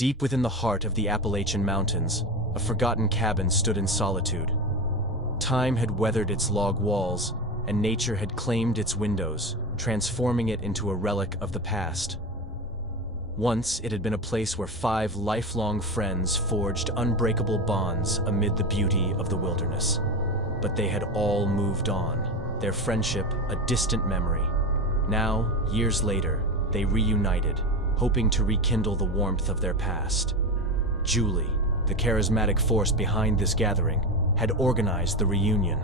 Deep within the heart of the Appalachian Mountains, a forgotten cabin stood in solitude. Time had weathered its log walls, and nature had claimed its windows, transforming it into a relic of the past. Once, it had been a place where 5 lifelong friends forged unbreakable bonds amid the beauty of the wilderness. But they had all moved on, their friendship a distant memory. Now, years later, they reunited, hoping to rekindle the warmth of their past. Julie, the charismatic force behind this gathering, had organized the reunion.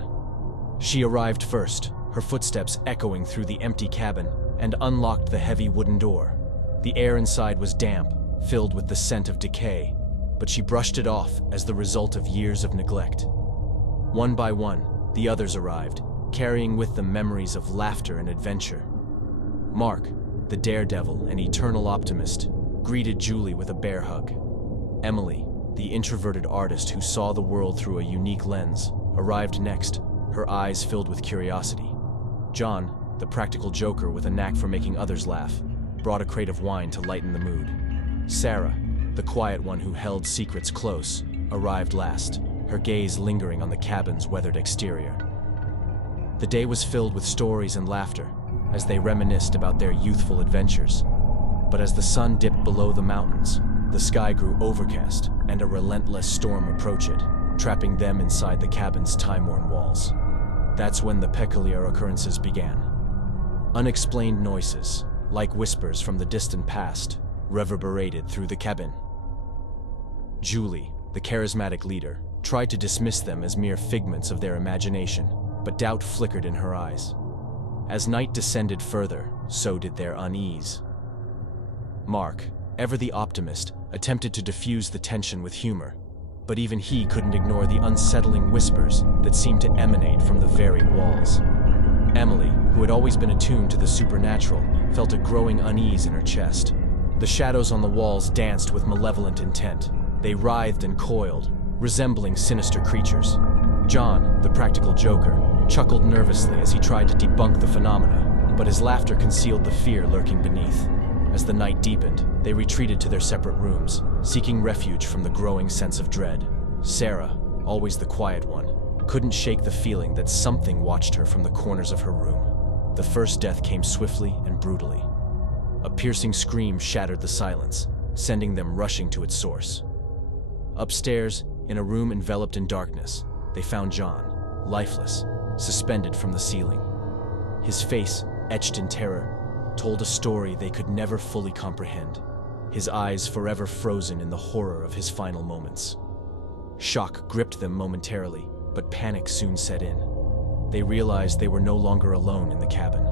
She arrived first, her footsteps echoing through the empty cabin, and unlocked the heavy wooden door. The air inside was damp, filled with the scent of decay, but she brushed it off as the result of years of neglect. One by one, the others arrived, carrying with them memories of laughter and adventure. Mark, the daredevil and eternal optimist, greeted Julie with a bear hug. Emily, the introverted artist who saw the world through a unique lens, arrived next, her eyes filled with curiosity. John, the practical joker with a knack for making others laugh, brought a crate of wine to lighten the mood. Sarah, the quiet one who held secrets close, arrived last, her gaze lingering on the cabin's weathered exterior. The day was filled with stories and laughter, as they reminisced about their youthful adventures. But as the sun dipped below the mountains, the sky grew overcast and a relentless storm approached it, trapping them inside the cabin's time-worn walls. That's when the peculiar occurrences began. Unexplained noises, like whispers from the distant past, reverberated through the cabin. Julie, the charismatic leader, tried to dismiss them as mere figments of their imagination, but doubt flickered in her eyes. As night descended further, so did their unease. Mark, ever the optimist, attempted to diffuse the tension with humor, but even he couldn't ignore the unsettling whispers that seemed to emanate from the very walls. Emily, who had always been attuned to the supernatural, felt a growing unease in her chest. The shadows on the walls danced with malevolent intent. They writhed and coiled, resembling sinister creatures. John, the practical joker, chuckled nervously as he tried to debunk the phenomena, but his laughter concealed the fear lurking beneath. As the night deepened, they retreated to their separate rooms, seeking refuge from the growing sense of dread. Sarah, always the quiet one, couldn't shake the feeling that something watched her from the corners of her room. The first death came swiftly and brutally. A piercing scream shattered the silence, sending them rushing to its source. Upstairs, in a room enveloped in darkness, they found John, lifeless, suspended from the ceiling. His face, etched in terror, told a story they could never fully comprehend, his eyes forever frozen in the horror of his final moments. Shock gripped them momentarily, but panic soon set in. They realized they were no longer alone in the cabin.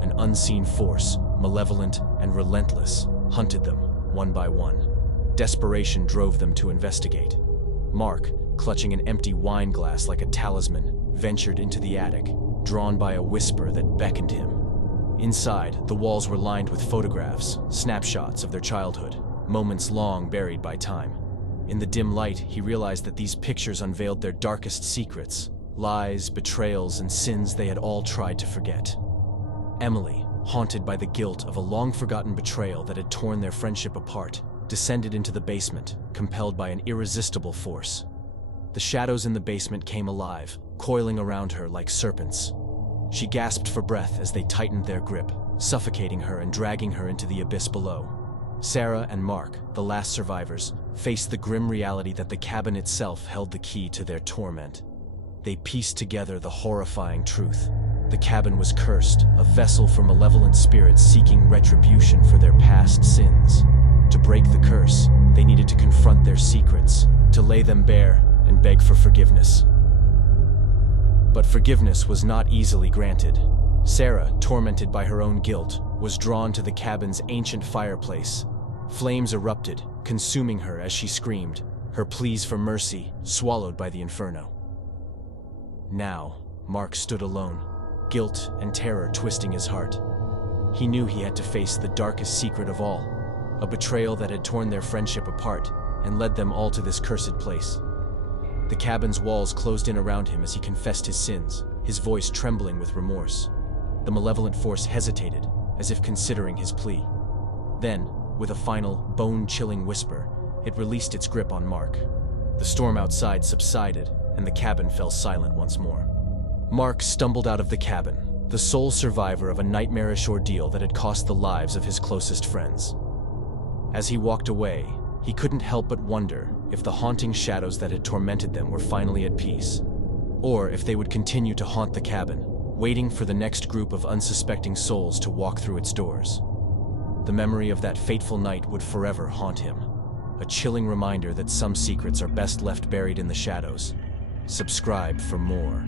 An unseen force, malevolent and relentless, hunted them, one by one. Desperation drove them to investigate. Mark, clutching an empty wine glass like a talisman, ventured into the attic, drawn by a whisper that beckoned him. Inside, the walls were lined with photographs, snapshots of their childhood, moments long buried by time. In the dim light, he realized that these pictures unveiled their darkest secrets, lies, betrayals, and sins they had all tried to forget. Emily, haunted by the guilt of a long-forgotten betrayal that had torn their friendship apart, descended into the basement, compelled by an irresistible force. The shadows in the basement came alive, coiling around her like serpents. She gasped for breath as they tightened their grip, suffocating her and dragging her into the abyss below. Sarah and Mark, the last survivors, faced the grim reality that the cabin itself held the key to their torment. They pieced together the horrifying truth. The cabin was cursed, a vessel for malevolent spirits seeking retribution for their past sins. To break the curse, they needed to confront their secrets, to lay them bare and beg for forgiveness. But forgiveness was not easily granted. Sarah, tormented by her own guilt, was drawn to the cabin's ancient fireplace. Flames erupted, consuming her as she screamed, her pleas for mercy swallowed by the inferno. Now, Mark stood alone, guilt and terror twisting his heart. He knew he had to face the darkest secret of all, a betrayal that had torn their friendship apart and led them all to this cursed place. The cabin's walls closed in around him as he confessed his sins, his voice trembling with remorse. The malevolent force hesitated, as if considering his plea. Then, with a final, bone-chilling whisper, It released its grip on Mark. The storm outside subsided, and the cabin fell silent once more. Mark stumbled out of the cabin, the sole survivor of a nightmarish ordeal that had cost the lives of his closest friends. As he walked away, he couldn't help but wonder if the haunting shadows that had tormented them were finally at peace, or if they would continue to haunt the cabin, waiting for the next group of unsuspecting souls to walk through its doors. The memory of that fateful night would forever haunt him, a chilling reminder that some secrets are best left buried in the shadows. Subscribe for more.